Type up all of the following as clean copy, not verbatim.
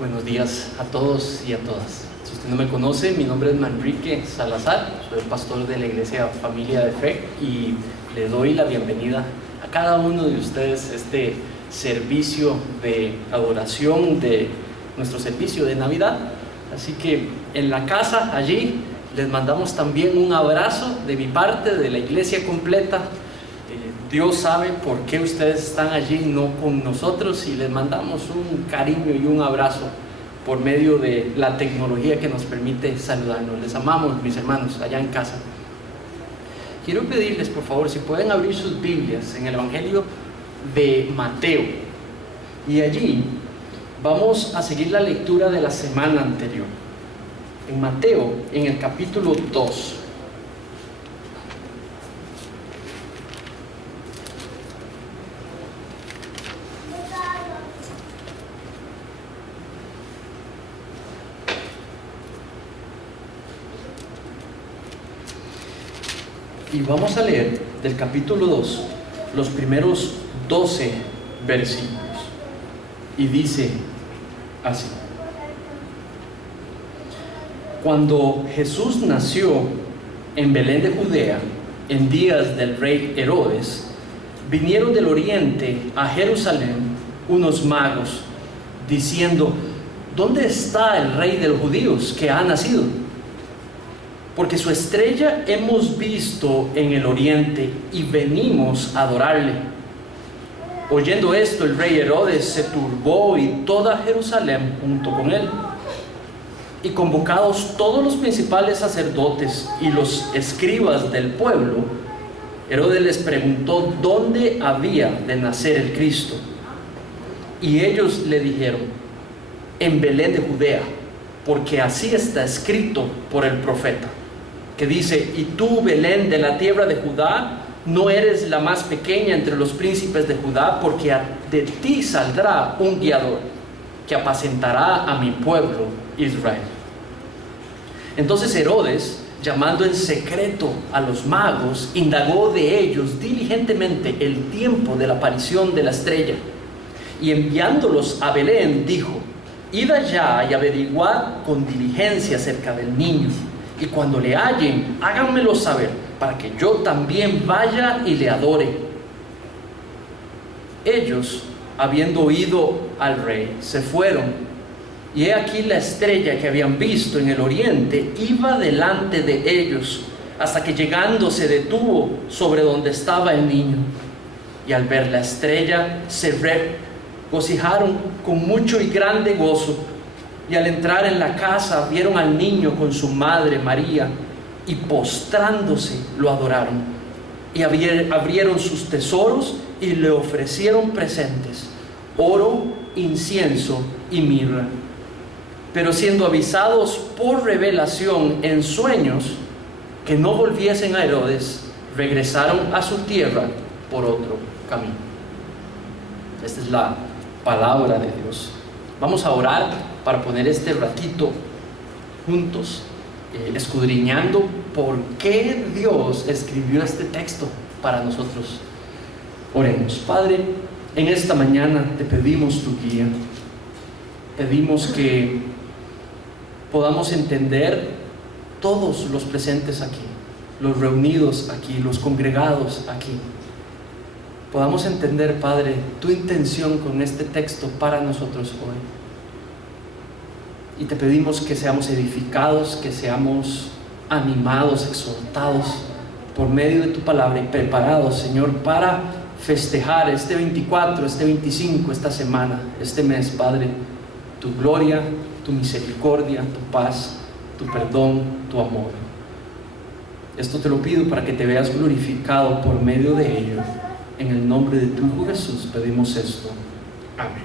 Buenos días a todos y a todas. Si usted no me conoce, mi nombre es Manrique Salazar, soy el pastor de la Iglesia Familia de Fe y le doy la bienvenida a cada uno de ustedes a este servicio de adoración, de nuestro servicio de Navidad. Así que en la casa, allí, les mandamos también un abrazo de mi parte, de la iglesia completa. Dios sabe por qué ustedes están allí, no con nosotros, y les mandamos un cariño y un abrazo por medio de la tecnología que nos permite saludarnos. Les amamos, mis hermanos, allá en casa. Quiero pedirles, por favor, si pueden abrir sus Biblias en el Evangelio de Mateo. Y allí vamos a seguir la lectura de la semana anterior. En Mateo, en el capítulo 2. Y vamos a leer del capítulo 2 los primeros 12 versículos. Y dice así: Cuando Jesús nació en Belén de Judea, en días del rey Herodes, vinieron del oriente a Jerusalén unos magos, diciendo: ¿Dónde está el rey de los judíos que ha nacido? Porque su estrella hemos visto en el oriente y venimos a adorarle. Oyendo esto, el rey Herodes se turbó y toda Jerusalén junto con él. Y convocados todos los principales sacerdotes y los escribas del pueblo, Herodes les preguntó dónde había de nacer el Cristo. Y ellos le dijeron: en Belén de Judea, porque así está escrito por el profeta, que dice: y tú, Belén, de la tierra de Judá, no eres la más pequeña entre los príncipes de Judá, porque de ti saldrá un guiador que apacentará a mi pueblo Israel. Entonces Herodes, llamando en secreto a los magos, indagó de ellos diligentemente el tiempo de la aparición de la estrella, y enviándolos a Belén dijo: id allá y averiguad con diligencia acerca del niño, y cuando le hallen, háganmelo saber, para que yo también vaya y le adore. Ellos, habiendo oído al rey, se fueron, y he aquí la estrella que habían visto en el oriente iba delante de ellos, hasta que llegando se detuvo sobre donde estaba el niño. Y al ver la estrella se regocijaron con mucho y grande gozo. Y al entrar en la casa vieron al niño con su madre María, y postrándose lo adoraron. Y abrieron sus tesoros y le ofrecieron presentes: oro, incienso y mirra. Pero siendo avisados por revelación en sueños que no volviesen a Herodes, regresaron a su tierra por otro camino. Esta es la palabra de Dios. Vamos a orar para poner este ratito juntos, escudriñando por qué Dios escribió este texto para nosotros. Oremos. Padre, en esta mañana te pedimos tu guía. Pedimos que podamos entender, todos los presentes aquí, los reunidos aquí, los congregados aquí, podamos entender, Padre, tu intención con este texto para nosotros hoy. Y te pedimos que seamos edificados, que seamos animados, exhortados por medio de tu palabra y preparados, Señor, para festejar este 24, este 25, esta semana, este mes, Padre, tu gloria, tu misericordia, tu paz, tu perdón, tu amor. Esto te lo pido para que te veas glorificado por medio de ello. En el nombre de tu Hijo Jesús pedimos esto. Amén.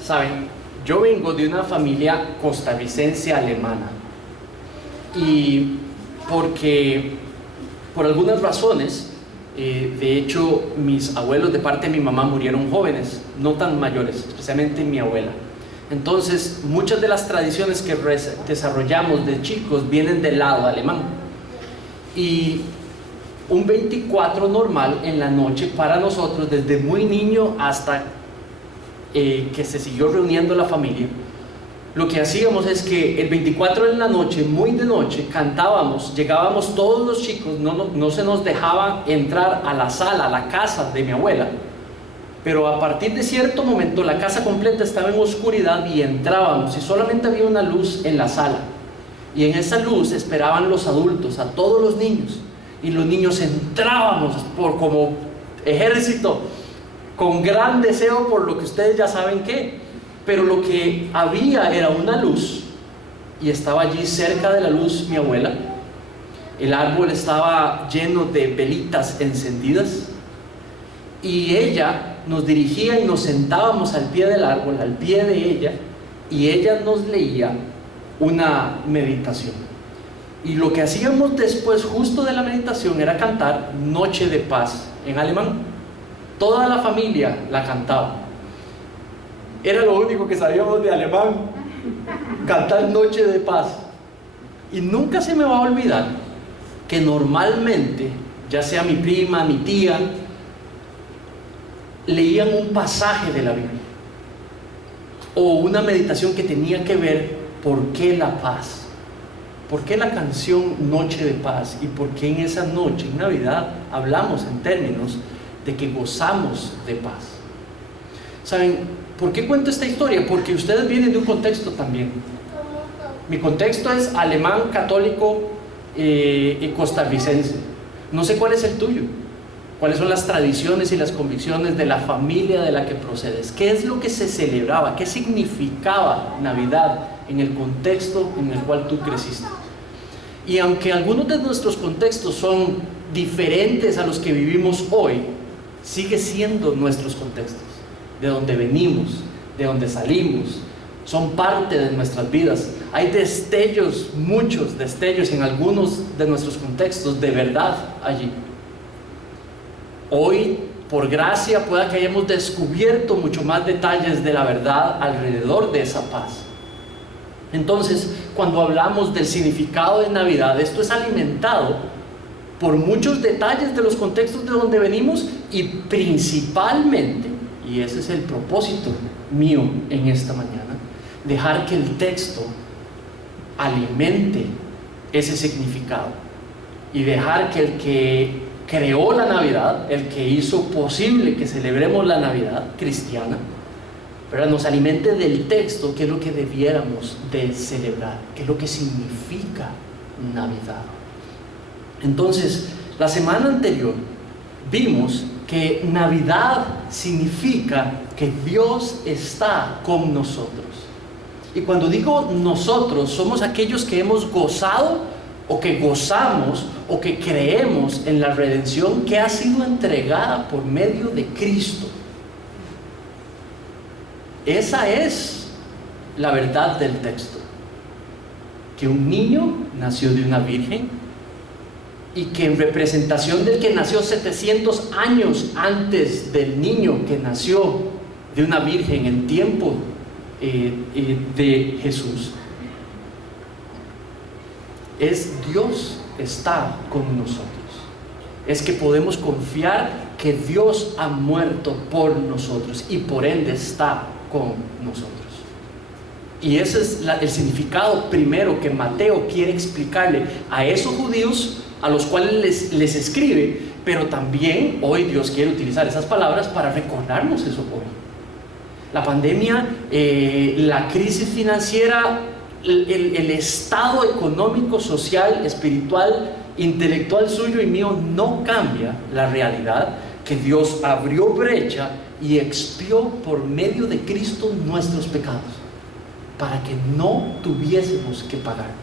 Saben, yo vengo de una familia costarricense alemana, y porque por algunas razones, de hecho mis abuelos de parte de mi mamá murieron jóvenes, no tan mayores, especialmente mi abuela. Entonces muchas de las tradiciones que desarrollamos de chicos vienen del lado alemán, y un 24 normal en la noche para nosotros, desde muy niño hasta que se siguió reuniendo la familia, lo que hacíamos es que el 24 en la noche, muy de noche, cantábamos, llegábamos todos los chicos, no se nos dejaba entrar a la sala, a la casa de mi abuela, pero a partir de cierto momento la casa completa estaba en oscuridad y entrábamos y solamente había una luz en la sala, y en esa luz esperaban los adultos, a todos los niños, y los niños entrábamos por como ejército, con gran deseo por lo que ustedes ya saben qué. Pero lo que había era una luz, y estaba allí cerca de la luz mi abuela. El árbol estaba lleno de velitas encendidas, y ella nos dirigía y nos sentábamos al pie del árbol, al pie de ella, y ella nos leía una meditación. Y lo que hacíamos después, justo de la meditación, era cantar Noche de Paz en alemán. Toda la familia la cantaba. Era lo único que sabíamos de alemán, cantar Noche de Paz. Y nunca se me va a olvidar que normalmente, ya sea mi prima, mi tía, leían un pasaje de la Biblia o una meditación que tenía que ver por qué la paz, por qué la canción Noche de Paz, y por qué en esa noche, en Navidad, hablamos en términos de que gozamos de paz. ¿Saben por qué cuento esta historia? Porque ustedes vienen de un contexto también. Mi contexto es alemán, católico y costarricense. No sé cuál es el tuyo, cuáles son las tradiciones y las convicciones de la familia de la que procedes, qué es lo que se celebraba, qué significaba Navidad en el contexto en el cual tú creciste. Y aunque algunos de nuestros contextos son diferentes a los que vivimos hoy, sigue siendo nuestros contextos, de donde venimos, de donde salimos, son parte de nuestras vidas. Hay destellos, muchos destellos en algunos de nuestros contextos de verdad allí. Hoy, por gracia, pueda que hayamos descubierto mucho más detalles de la verdad alrededor de esa paz. Entonces, cuando hablamos del significado de Navidad, esto es alimentado por muchos detalles de los contextos de donde venimos, y principalmente, y ese es el propósito mío en esta mañana, dejar que el texto alimente ese significado, y dejar que el que creó la Navidad, el que hizo posible que celebremos la Navidad cristiana, pero nos alimente del texto, que es lo que debiéramos de celebrar, que es lo que significa Navidad. Entonces, la semana anterior vimos que Navidad significa que Dios está con nosotros. Y cuando digo nosotros, somos aquellos que hemos gozado, o que gozamos, o que creemos en la redención que ha sido entregada por medio de Cristo. Esa es la verdad del texto, que un niño nació de una virgen, y que en representación del que nació 700 años antes del niño que nació de una virgen en tiempo de Jesús, es Dios está con nosotros. Es que podemos confiar que Dios ha muerto por nosotros y por ende está con nosotros. Y ese es el significado primero que Mateo quiere explicarle a esos judíos a los cuales les escribe, pero también hoy Dios quiere utilizar esas palabras para recordarnos eso hoy. La pandemia, la crisis financiera, el estado económico, social, espiritual, intelectual suyo y mío no cambia la realidad que Dios abrió brecha y expió por medio de Cristo nuestros pecados, para que no tuviésemos que pagarlos.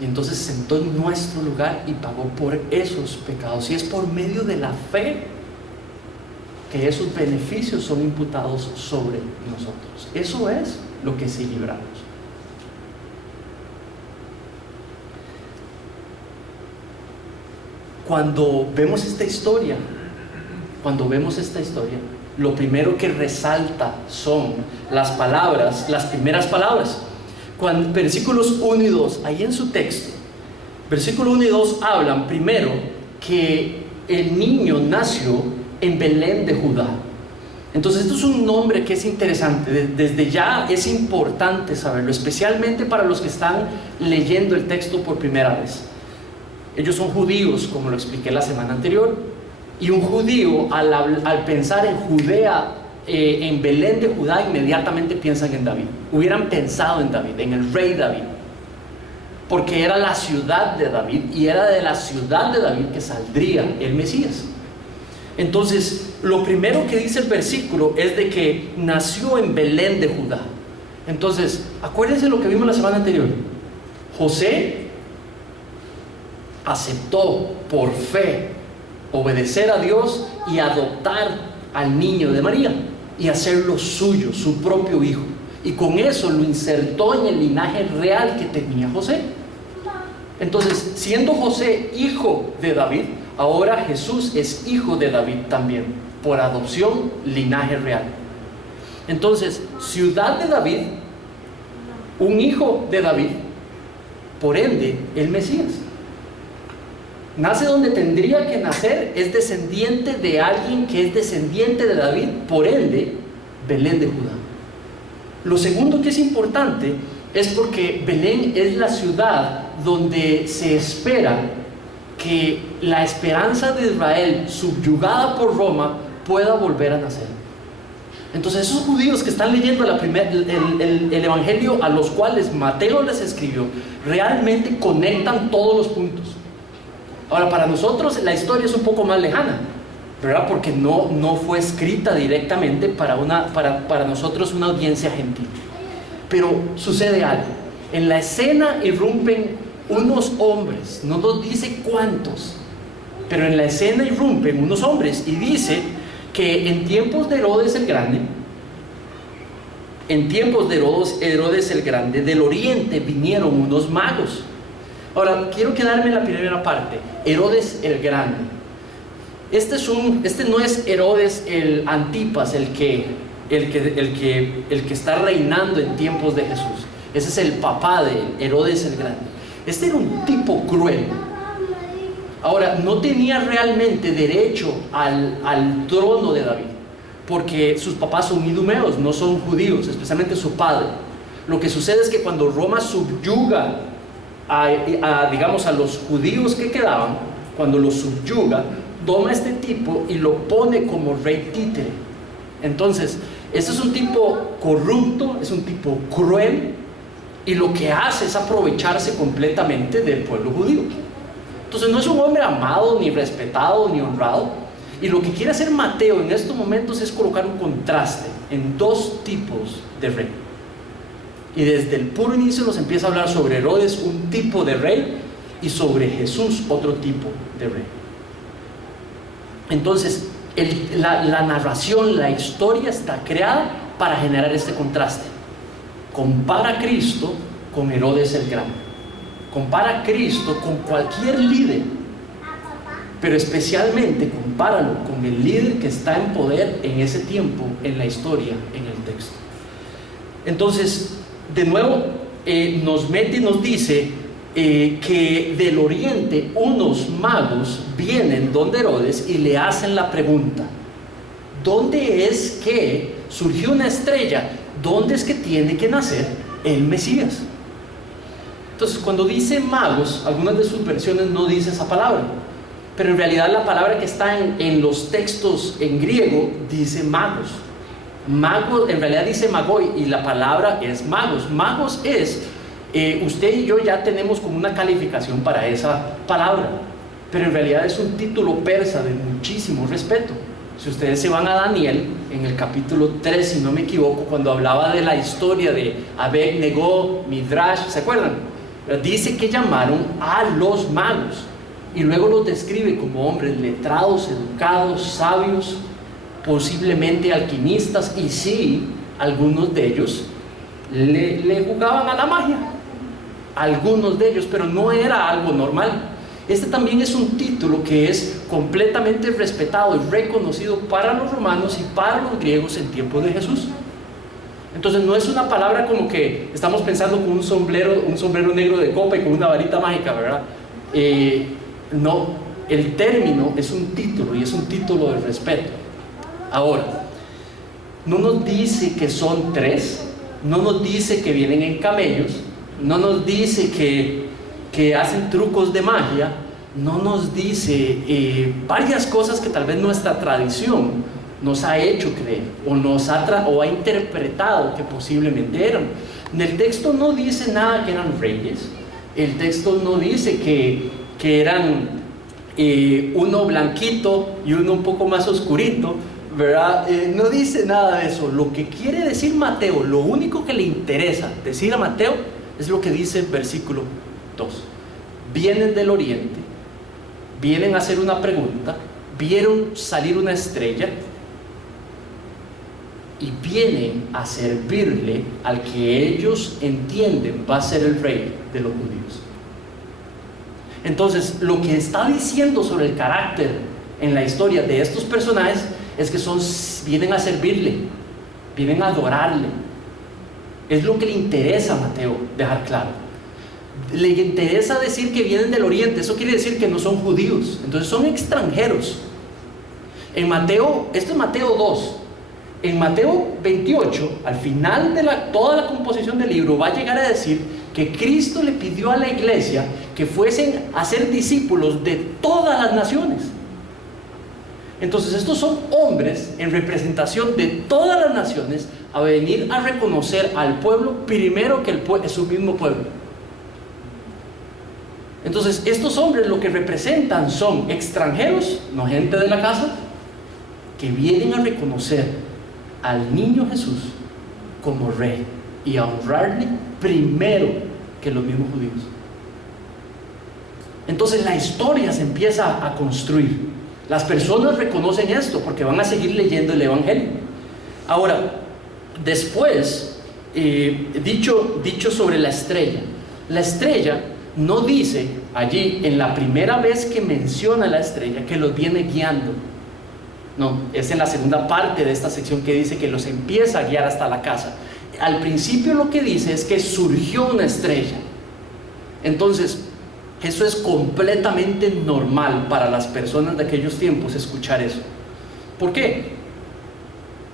Y entonces se sentó en nuestro lugar y pagó por esos pecados. Y es por medio de la fe que esos beneficios son imputados sobre nosotros. Eso es lo que celebramos. Cuando vemos esta historia, lo primero que resalta son las palabras, las primeras palabras. Versículos 1 y 2, ahí en su texto, versículo 1 y 2 hablan primero que el niño nació en Belén de Judá. Entonces esto es un nombre que es interesante, desde ya es importante saberlo, especialmente para los que están leyendo el texto por primera vez. Ellos son judíos, como lo expliqué la semana anterior, y un judío al pensar en Judea, en Belén de Judá, inmediatamente piensan en David. Hubieran pensado en David, en el rey David, porque era la ciudad de David, y era de la ciudad de David que saldría el Mesías. Entonces, lo primero que dice el versículo es de que nació en Belén de Judá. Entonces, acuérdense lo que vimos la semana anterior. José aceptó por fe obedecer a Dios y adoptar al niño de María y hacerlo suyo, su propio hijo. Y con eso lo insertó en el linaje real que tenía José. Entonces, siendo José hijo de David, ahora Jesús es hijo de David también, por adopción, linaje real. Entonces, ciudad de David, un hijo de David, por ende, el Mesías. Nace donde tendría que nacer, es descendiente de alguien que es descendiente de David, por ende, Belén de Judá. Lo segundo que es importante es porque Belén es la ciudad donde se espera que la esperanza de Israel, subyugada por Roma, pueda volver a nacer. Entonces esos judíos que están leyendo el evangelio a los cuales Mateo les escribió, realmente conectan todos los puntos. Ahora, para nosotros la historia es un poco más lejana, ¿verdad? Porque no fue escrita directamente para nosotros, una audiencia gentil. Pero sucede algo. En la escena irrumpen unos hombres, no nos dice cuántos, pero en la escena irrumpen unos hombres y dice que en tiempos de Herodes el Grande, del oriente vinieron unos magos. Ahora, quiero quedarme en la primera parte, Herodes el Grande. Este no es Herodes el Antipas, el que está reinando en tiempos de Jesús. Ese es el papá de Herodes el Grande. Este era un tipo cruel. Ahora, no tenía realmente derecho al trono de David, porque sus papás son idumeos, no son judíos, especialmente su padre. Lo que sucede es que cuando Roma subyuga a los judíos que quedaban, cuando los subyuga, toma a este tipo y lo pone como rey títere. Entonces, este es un tipo corrupto, es un tipo cruel, y lo que hace es aprovecharse completamente del pueblo judío. Entonces no es un hombre amado, ni respetado, ni honrado. Y lo que quiere hacer Mateo en estos momentos es colocar un contraste en dos tipos de rey. Y desde el puro inicio nos empieza a hablar sobre Herodes, un tipo de rey, y sobre Jesús, otro tipo de rey. Entonces, la narración, la historia está creada para generar este contraste. Compara a Cristo con Herodes el Grande. Compara a Cristo con cualquier líder, pero especialmente compáralo con el líder que está en poder en ese tiempo, en la historia, en el texto. Entonces, de nuevo, nos mete y nos dice que del oriente unos magos vienen donde Herodes y le hacen la pregunta: ¿dónde es que surgió una estrella? ¿Dónde es que tiene que nacer el Mesías? Entonces, cuando dice magos, algunas de sus versiones no dice esa palabra, pero en realidad la palabra que está en los textos en griego dice magos. Magos en realidad dice magoi, y la palabra es magos. Magos es, usted y yo ya tenemos como una calificación para esa palabra, pero en realidad es un título persa de muchísimo respeto. Si ustedes se van a Daniel, en el capítulo 3, si no me equivoco, cuando hablaba de la historia de Abed-Negó, Midrash, ¿se acuerdan? Dice que llamaron a los magos, y luego los describe como hombres letrados, educados, sabios, posiblemente alquimistas, y sí, algunos de ellos le jugaban a la magia, algunos de ellos, pero no era algo normal. Este también es un título que es completamente respetado y reconocido para los romanos y para los griegos en tiempos de Jesús. Entonces no es una palabra como que estamos pensando con un sombrero negro de copa y con una varita mágica, ¿verdad? No, el término es un título, y es un título de respeto. Ahora, no nos dice que son tres, no nos dice que vienen en camellos, no nos dice que hacen trucos de magia, no nos dice varias cosas que tal vez nuestra tradición nos ha hecho creer o ha interpretado que posiblemente eran. En el texto no dice nada que eran reyes, el texto no dice que eran uno blanquito y uno un poco más oscurito, ¿verdad? No dice nada de eso. Lo que quiere decir Mateo, lo único que le interesa decir a Mateo es lo que dice el versículo 2. Vienen del oriente, vienen a hacer una pregunta, vieron salir una estrella y vienen a servirle al que ellos entienden va a ser el rey de los judíos. Entonces, lo que está diciendo sobre el carácter en la historia de estos personajes es que vienen a servirle, vienen a adorarle. Es lo que le interesa a Mateo dejar claro. Le interesa decir que vienen del oriente, eso quiere decir que no son judíos, entonces son extranjeros. En Mateo, esto es Mateo 2. En Mateo 28, al final de toda la composición del libro, va a llegar a decir que Cristo le pidió a la iglesia que fuesen a ser discípulos de todas las naciones. Entonces estos son hombres en representación de todas las naciones a venir a reconocer al pueblo primero que es su mismo pueblo. Entonces estos hombres lo que representan son extranjeros, no gente de la casa, que vienen a reconocer al niño Jesús como rey y a honrarle primero que los mismos judíos. Entonces la historia se empieza a construir. Las personas reconocen esto porque van a seguir leyendo el Evangelio. Ahora, después, dicho sobre la estrella no dice allí en la primera vez que menciona la estrella que los viene guiando. No, es en la segunda parte de esta sección que dice que los empieza a guiar hasta la casa. Al principio lo que dice es que surgió una estrella. Entonces, eso es completamente normal para las personas de aquellos tiempos escuchar eso. ¿Por qué?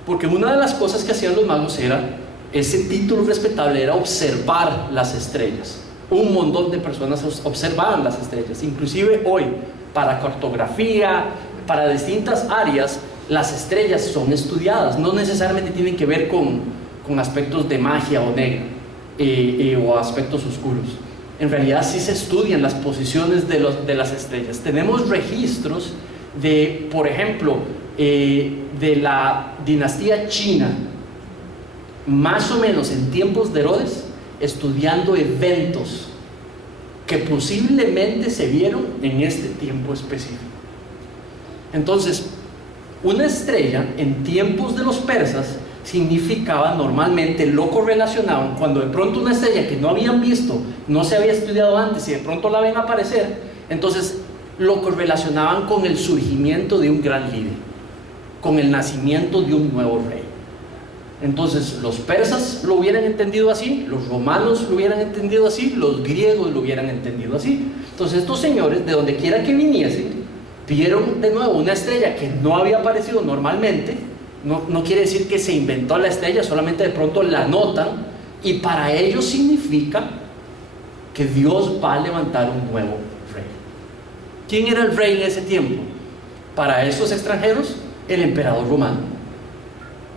Porque una de las cosas que hacían los magos ese título respetable era observar las estrellas. Un montón de personas observaban las estrellas, inclusive hoy para cartografía, para distintas áreas, las estrellas son estudiadas, no necesariamente tienen que ver con aspectos de magia o negra o aspectos oscuros. En realidad sí se estudian las posiciones de las estrellas. Tenemos registros de, por ejemplo, de la dinastía china, más o menos en tiempos de Herodes, estudiando eventos que posiblemente se vieron en este tiempo específico. Entonces, una estrella en tiempos de los persas significaba normalmente, lo correlacionaban cuando de pronto una estrella que no habían visto, no se había estudiado antes y de pronto la ven aparecer, entonces lo correlacionaban con el surgimiento de un gran líder, con el nacimiento de un nuevo rey. Entonces los persas lo hubieran entendido así, los romanos lo hubieran entendido así, los griegos lo hubieran entendido así. Entonces estos señores, de donde quiera que viniesen, vieron de nuevo una estrella que no había aparecido normalmente. No quiere decir que se inventó la estrella, solamente de pronto la notan, y para ellos significa que Dios va a levantar un nuevo rey. ¿Quién era el rey en ese tiempo? Para esos extranjeros, el emperador romano.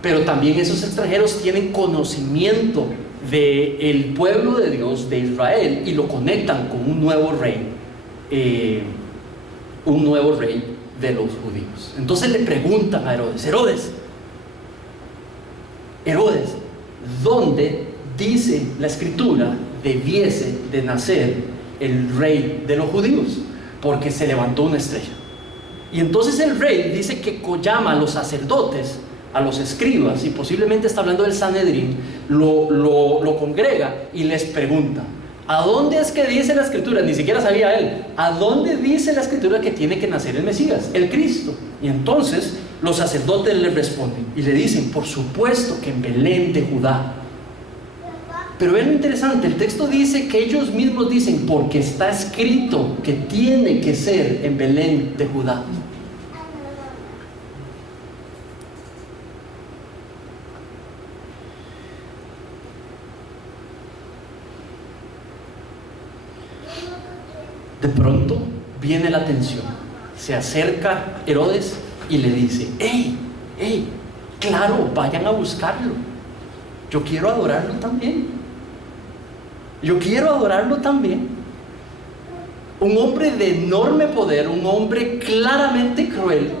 Pero también esos extranjeros tienen conocimiento del pueblo de Dios, de Israel, y lo conectan con un nuevo rey de los judíos. Entonces le preguntan a Herodes, ¿dónde dice la escritura debiese de nacer el rey de los judíos? Porque se levantó una estrella. Y entonces el rey dice que llama a los sacerdotes, a los escribas, y posiblemente está hablando del Sanedrín, lo congrega y les pregunta: ¿a dónde es que dice la escritura? Ni siquiera sabía él. ¿A dónde dice la escritura que tiene que nacer el Mesías, el Cristo? Y entonces los sacerdotes le responden y le dicen: por supuesto que en Belén de Judá. Pero es lo interesante, el texto dice que ellos mismos dicen: porque está escrito que tiene que ser en Belén de Judá. De pronto viene la tensión. Se acerca Herodes y le dice: ¡Hey! Claro, vayan a buscarlo. Yo quiero adorarlo también. Un hombre de enorme poder, un hombre claramente cruel,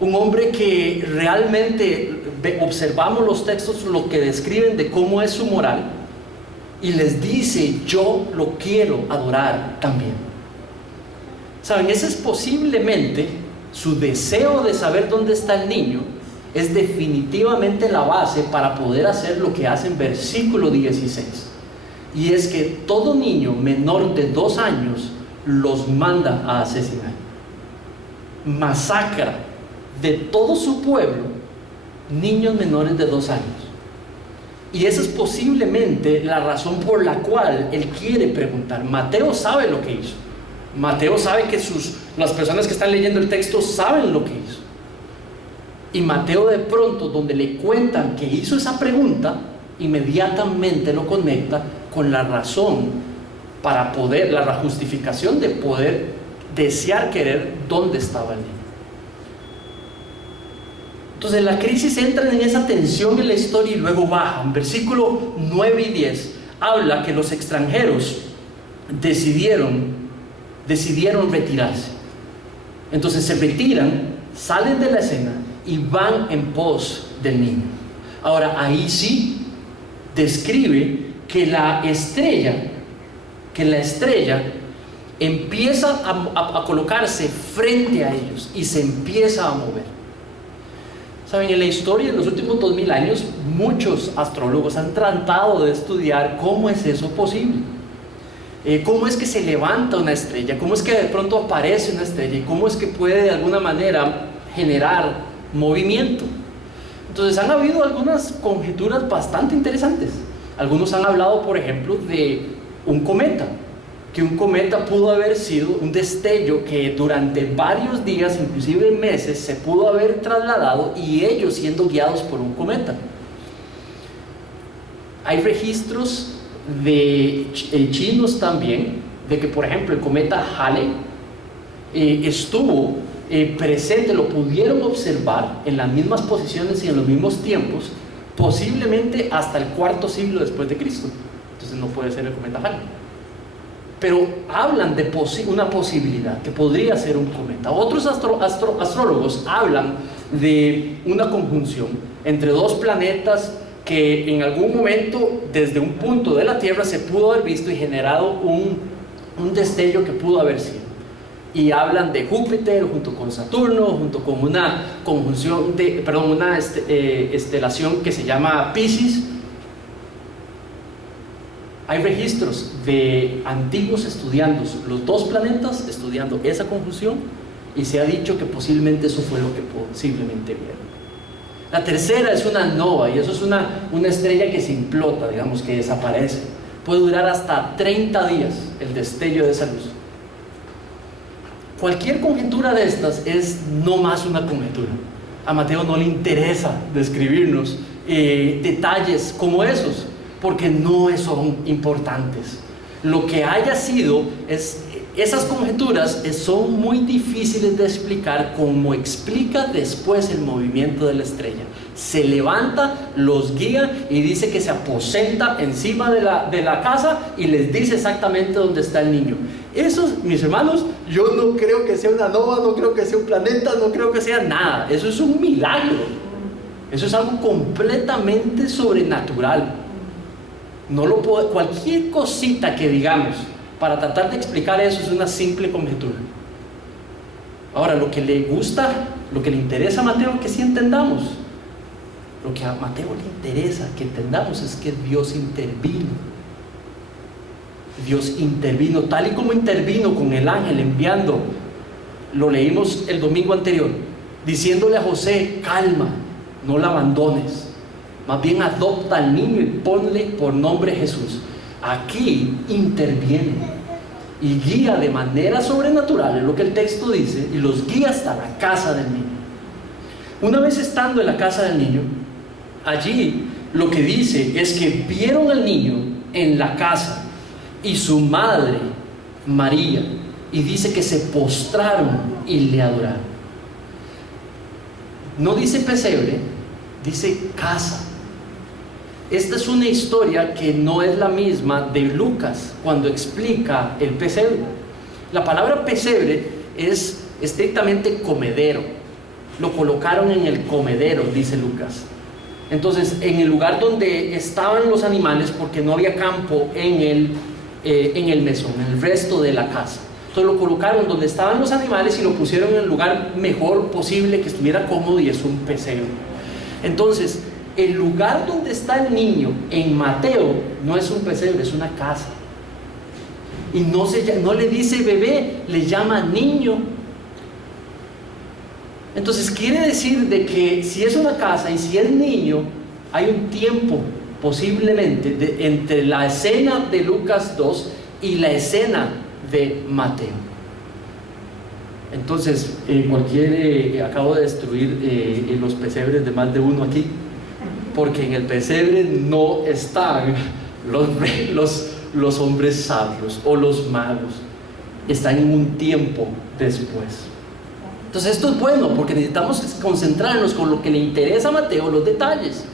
un hombre que realmente observamos los textos, lo que describen de cómo es su moral, y les dice: yo lo quiero adorar también. ¿Saben? Ese es posiblemente su deseo de saber dónde está el niño. Es definitivamente la base para poder hacer lo que hace en versículo 16. Y es que todo niño menor de 2 años los manda a asesinar. Masacra de todo su pueblo niños menores de 2 años. Y esa es posiblemente la razón por la cual él quiere preguntar. Mateo sabe lo que hizo. Mateo sabe que las personas que están leyendo el texto saben lo que hizo. Y Mateo, de pronto, donde le cuentan que hizo esa pregunta, inmediatamente lo conecta con la razón para poder, la justificación de poder desear querer dónde estaba el niño. Entonces la crisis entra en esa tensión en la historia y luego baja. En versículo 9 y 10 habla que los extranjeros decidieron retirarse. Entonces se retiran, salen de la escena y van en pos del niño. Ahora ahí sí describe que la estrella empieza a colocarse frente a ellos y se empieza a mover. Saben, en la historia de los últimos 2000 años muchos astrólogos han tratado de estudiar cómo es eso posible. Cómo es que se levanta una estrella, cómo es que de pronto aparece una estrella y cómo es que puede de alguna manera generar movimiento. Entonces han habido algunas conjeturas bastante interesantes. Algunos han hablado, por ejemplo, de un cometa, que un cometa pudo haber sido un destello que durante varios días, inclusive meses, se pudo haber trasladado y ellos siendo guiados por un cometa. Hay registros de chinos también, de que por ejemplo el cometa Halley estuvo presente, lo pudieron observar en las mismas posiciones y en los mismos tiempos, posiblemente hasta el IV siglo después de Cristo. Entonces no puede ser el cometa Halley, pero hablan de una posibilidad que podría ser un cometa. Otros astrólogos hablan de una conjunción entre 2 planetas que en algún momento desde un punto de la Tierra se pudo haber visto y generado un destello que pudo haber sido. Y hablan de Júpiter junto con Saturno, junto con una conjunción una estelación que se llama Piscis. Hay registros de antiguos estudiando los 2 planetas, estudiando esa conjunción, y se ha dicho que posiblemente eso fue lo que posiblemente vieron. La tercera es una nova, y eso es una estrella que se implota, digamos, que desaparece. Puede durar hasta 30 días el destello de esa luz. Cualquier conjetura de estas es no más una conjetura. A Mateo no le interesa describirnos detalles como esos, porque no son importantes. Lo que haya sido esas conjeturas son muy difíciles de explicar, como explica después el movimiento de la estrella. Se levanta, los guía y dice que se aposenta encima de la casa y les dice exactamente dónde está el niño. Eso, mis hermanos, yo no creo que sea una nova, no creo que sea un planeta, no creo que sea nada. Eso es un milagro. Eso es algo completamente sobrenatural. Cualquier cosita que digamos para tratar de explicar eso es una simple conjetura. Ahora, lo que le interesa a Mateo que sí entendamos, lo que a Mateo le interesa que entendamos es que Dios intervino. Dios intervino, tal y como intervino con el ángel enviando, lo leímos el domingo anterior, diciéndole a José: calma, no la abandones, más bien adopta al niño y ponle por nombre Jesús. Aquí interviene y guía de manera sobrenatural, es lo que el texto dice, y los guía hasta la casa del niño. Una vez estando en la casa del niño, allí lo que dice es que vieron al niño en la casa y su madre María y dice que se postraron y le adoraron. No dice pesebre, dice casa. Esta es una historia que no es la misma de Lucas cuando explica el pesebre. La palabra pesebre es estrictamente comedero. Lo colocaron en el comedero, dice Lucas. Entonces, en el lugar donde estaban los animales, porque no había campo en el mesón, en el resto de la casa. Entonces lo colocaron donde estaban los animales y lo pusieron en el lugar mejor posible, que estuviera cómodo, y es un pesebre. Entonces, el lugar donde está el niño en Mateo no es un pesebre, es una casa. Y no le dice bebé, le llama niño. Entonces quiere decir de que si es una casa y si es niño, hay un tiempo posiblemente entre la escena de Lucas 2 y la escena de Mateo. Entonces, acabo de destruir los pesebres de más de uno aquí, porque en el pesebre no están los hombres sabios o los magos, están en un tiempo después. Entonces esto es bueno, porque necesitamos concentrarnos con lo que le interesa a Mateo, los detalles.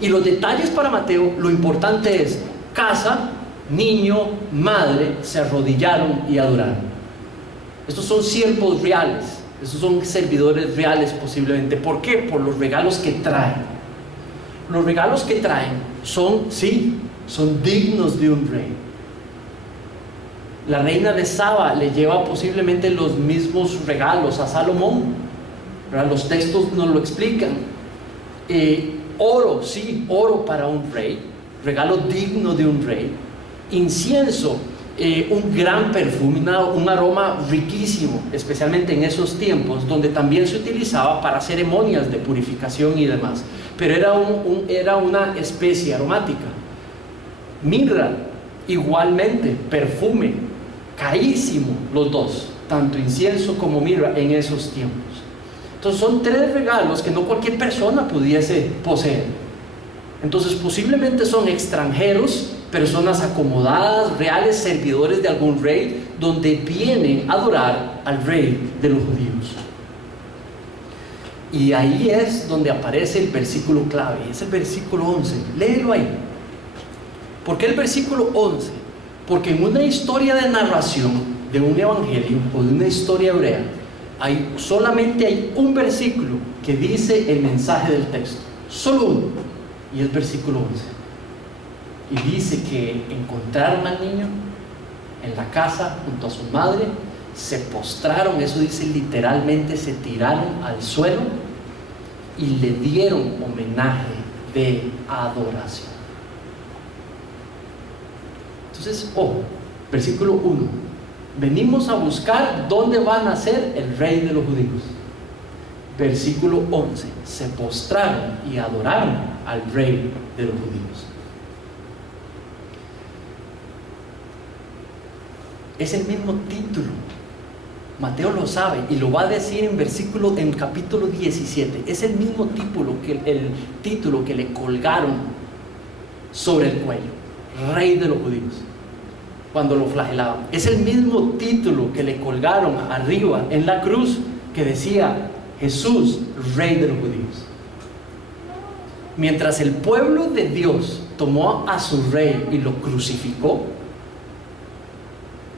Y los detalles para Mateo, lo importante es casa, niño, madre, se arrodillaron y adoraron. Estos son siervos reales, estos son servidores reales posiblemente. ¿Por qué? Por los regalos que traen. Los regalos que traen son dignos de un rey. La reina de Saba le lleva posiblemente los mismos regalos a Salomón, ¿verdad? Los textos nos lo explican. Oro para un rey, regalo digno de un rey. Incienso, un gran perfume, un aroma riquísimo, especialmente en esos tiempos, donde también se utilizaba para ceremonias de purificación y demás, pero era una especie aromática. Mirra, igualmente, perfume, carísimo los dos, tanto incienso como mirra en esos tiempos. Entonces son tres regalos que no cualquier persona pudiese poseer. Entonces posiblemente son extranjeros, personas acomodadas, reales servidores de algún rey, donde vienen a adorar al rey de los judíos. Y ahí es donde aparece el versículo clave, es el versículo 11. Léelo ahí. ¿Por qué el versículo 11? Porque en una historia de narración de un evangelio o de una historia hebrea, solamente hay un versículo que dice el mensaje del texto, solo uno, y es versículo 11. Y dice que encontraron al niño en la casa junto a su madre, se postraron, eso dice literalmente, se tiraron al suelo y le dieron homenaje de adoración. Entonces, versículo 1. Venimos a buscar dónde va a nacer el rey de los judíos. Versículo 11. Se postraron y adoraron al rey de los judíos. Es el mismo título. Mateo lo sabe y lo va a decir en capítulo 17. Es el mismo título que le colgaron sobre el cuello. Rey de los judíos, cuando lo flagelaban. Es el mismo título que le colgaron arriba en la cruz, que decía Jesús, Rey de los judíos. Mientras el pueblo de Dios tomó a su rey y lo crucificó,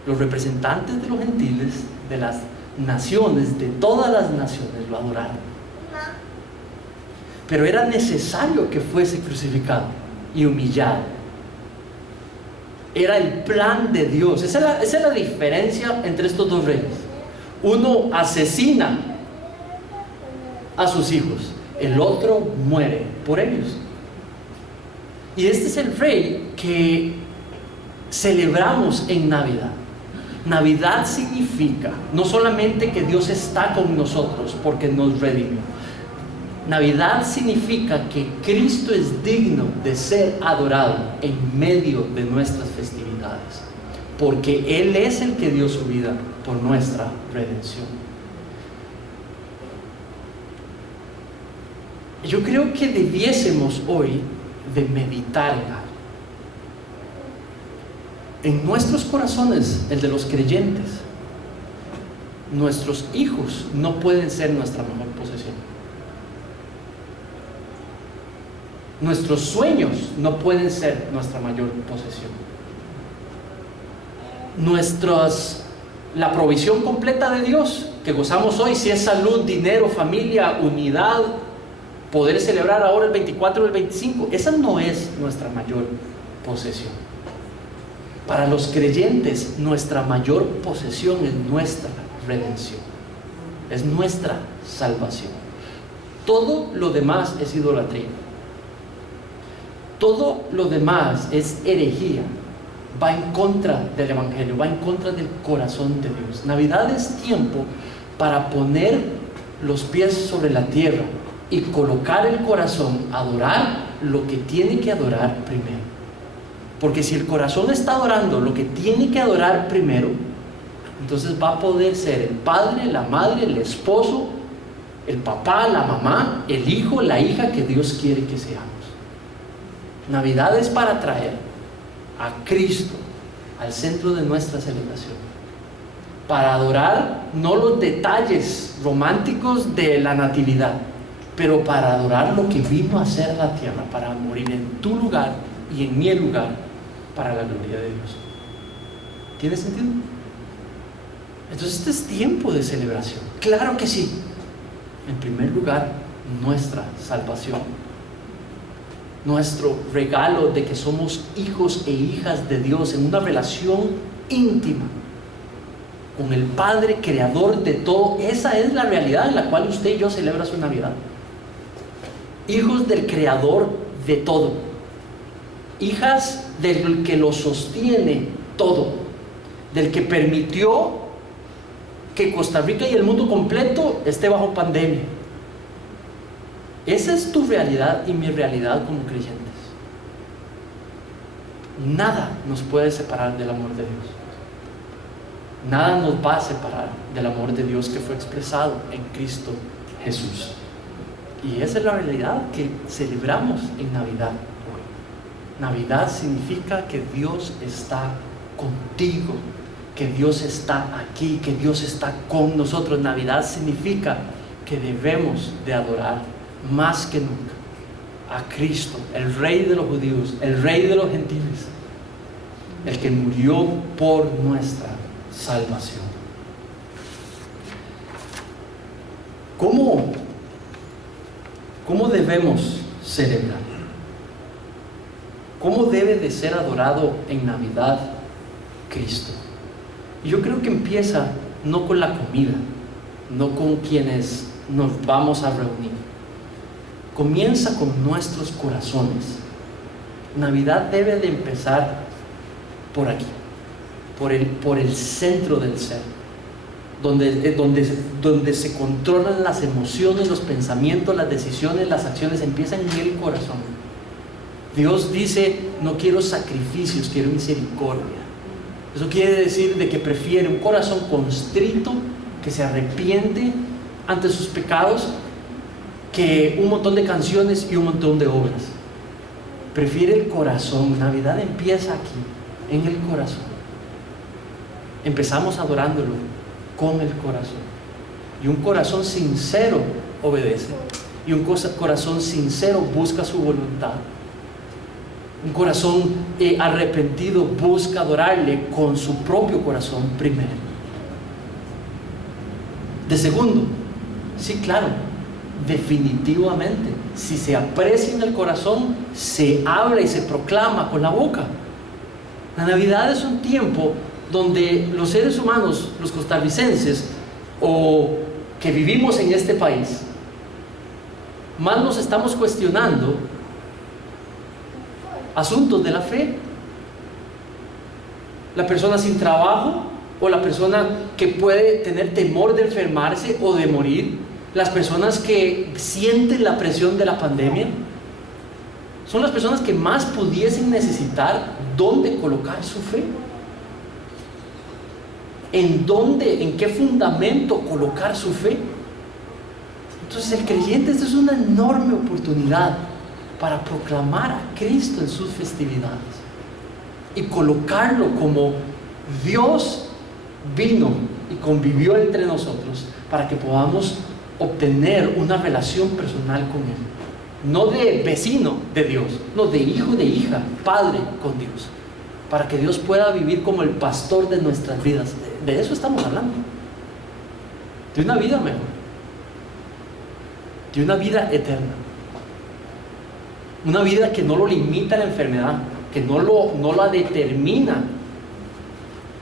los representantes de los gentiles, de las naciones, de todas las naciones, lo adoraron. Pero era necesario que fuese crucificado y humillado. Era el plan de Dios. Esa es la diferencia entre estos dos reyes. Uno asesina a sus hijos, el otro muere por ellos. Y este es el rey que celebramos en Navidad. Navidad significa no solamente que Dios está con nosotros porque nos redimió. Navidad significa que Cristo es digno de ser adorado en medio de nuestras festividades, porque Él es el que dio su vida por nuestra redención. Yo creo que debiésemos hoy de meditar en algo. En nuestros corazones, el de los creyentes, nuestros hijos no pueden ser nuestra mejor posesión. Nuestros sueños no pueden ser nuestra mayor posesión. La provisión completa de Dios que gozamos hoy, si es salud, dinero, familia, unidad, poder celebrar ahora el 24 o el 25, esa no es nuestra mayor posesión. Para los creyentes, nuestra mayor posesión es nuestra redención, es nuestra salvación. Todo lo demás es idolatría, todo lo demás es herejía, va en contra del Evangelio, va en contra del corazón de Dios. Navidad es tiempo para poner los pies sobre la tierra y colocar el corazón a adorar lo que tiene que adorar primero. Porque si el corazón está adorando lo que tiene que adorar primero, entonces va a poder ser el padre, la madre, el esposo, el papá, la mamá, el hijo, la hija que Dios quiere que seamos. Navidad es para traer a Cristo al centro de nuestra celebración, para adorar no los detalles románticos de la natividad, pero para adorar lo que vino a hacer la tierra, para morir en tu lugar y en mi lugar, para la gloria de Dios. ¿Tiene sentido? Entonces este es tiempo de celebración. Claro que sí. En primer lugar, nuestra salvación, nuestro regalo de que somos hijos e hijas de Dios en una relación íntima con el Padre creador de todo. Esa es la realidad en la cual usted y yo celebra su Navidad. Hijos del creador de todo, hijas del que lo sostiene todo, del que permitió que Costa Rica y el mundo completo esté bajo pandemia. Esa es tu realidad y mi realidad como creyentes. Nada nos puede separar del amor de Dios. Nada nos va a separar del amor de Dios que fue expresado en Cristo Jesús. Y esa es la realidad que celebramos en Navidad hoy. Navidad significa que Dios está contigo, que Dios está aquí, que Dios está con nosotros. Navidad significa que debemos de adorar más que nunca a Cristo, el Rey de los judíos, el Rey de los gentiles, el que murió por nuestra salvación. ¿Cómo debemos celebrar? ¿Cómo debe de ser adorado en Navidad Cristo? Y yo creo que empieza no con la comida, no con quienes nos vamos a reunir. Comienza con nuestros corazones. Navidad debe de empezar por aquí, por el centro del ser, donde se controlan las emociones, los pensamientos, las decisiones, las acciones, empiezan en el corazón. Dios dice: no quiero sacrificios, quiero misericordia. Eso quiere decir de que prefiere un corazón constrito, que se arrepiente ante sus pecados, que un montón de canciones y un montón de obras. Prefiere el corazón. Navidad empieza aquí, en el corazón. Empezamos adorándolo con el corazón. Y un corazón sincero obedece. Y un corazón sincero busca su voluntad. Un corazón arrepentido busca adorarle con su propio corazón primero. De segundo, sí, claro, definitivamente, si se aprecia en el corazón, se habla y se proclama con la boca. La Navidad es un tiempo donde los seres humanos, los costarricenses o que vivimos en este país, más nos estamos cuestionando asuntos de la fe. La persona sin trabajo, o la persona que puede tener temor de enfermarse o de morir, las personas que sienten la presión de la pandemia, son las personas que más pudiesen necesitar dónde colocar su fe. ¿En qué fundamento colocar su fe? Entonces el creyente, esta es una enorme oportunidad para proclamar a Cristo en sus festividades y colocarlo como Dios vino y convivió entre nosotros para que podamos obtener una relación personal con Él. No de vecino de Dios, no de hijo, de hija, padre con Dios. Para que Dios pueda vivir como el pastor de nuestras vidas. De eso estamos hablando. De una vida mejor. De una vida eterna. Una vida que no lo limita la enfermedad, que no la determina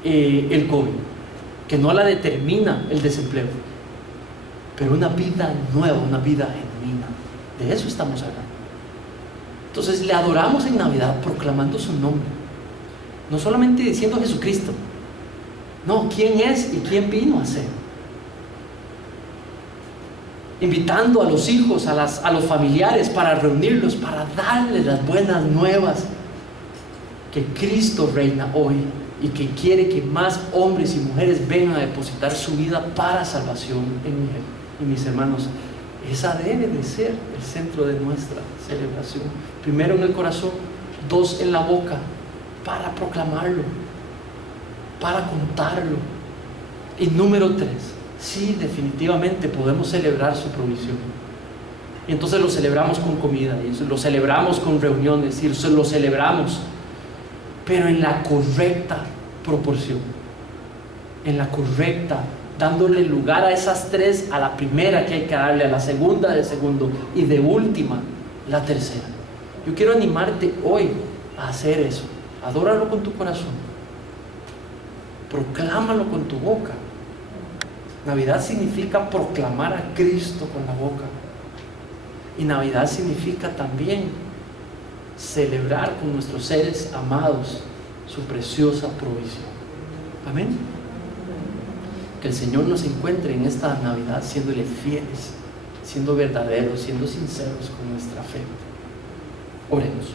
el COVID, que no la determina el desempleo, pero una vida nueva, una vida genuina. De eso estamos hablando. Entonces le adoramos en Navidad proclamando su nombre, no solamente diciendo Jesucristo, no, quién es y quién vino a ser, invitando a los hijos, a los familiares para reunirlos, para darles las buenas nuevas que Cristo reina hoy y que quiere que más hombres y mujeres vengan a depositar su vida para salvación en Él. Y mis hermanos, esa debe de ser el centro de nuestra celebración. Primero en el corazón, dos en la boca, para proclamarlo, para contarlo. Y número tres, sí, definitivamente podemos celebrar su provisión. Y entonces lo celebramos con comida, y lo celebramos con reuniones, y lo celebramos, pero en la correcta proporción, en la correcta, dándole lugar a esas tres, a la primera que hay que darle, a la segunda de segundo, y de última, la tercera. Yo quiero animarte hoy a hacer eso. Adóralo con tu corazón, proclámalo con tu boca. Navidad significa proclamar a Cristo con la boca, y Navidad significa también celebrar con nuestros seres amados su preciosa provisión. Amén. Que el Señor nos encuentre en esta Navidad siéndole fieles, siendo verdaderos, siendo sinceros con nuestra fe. Oremos.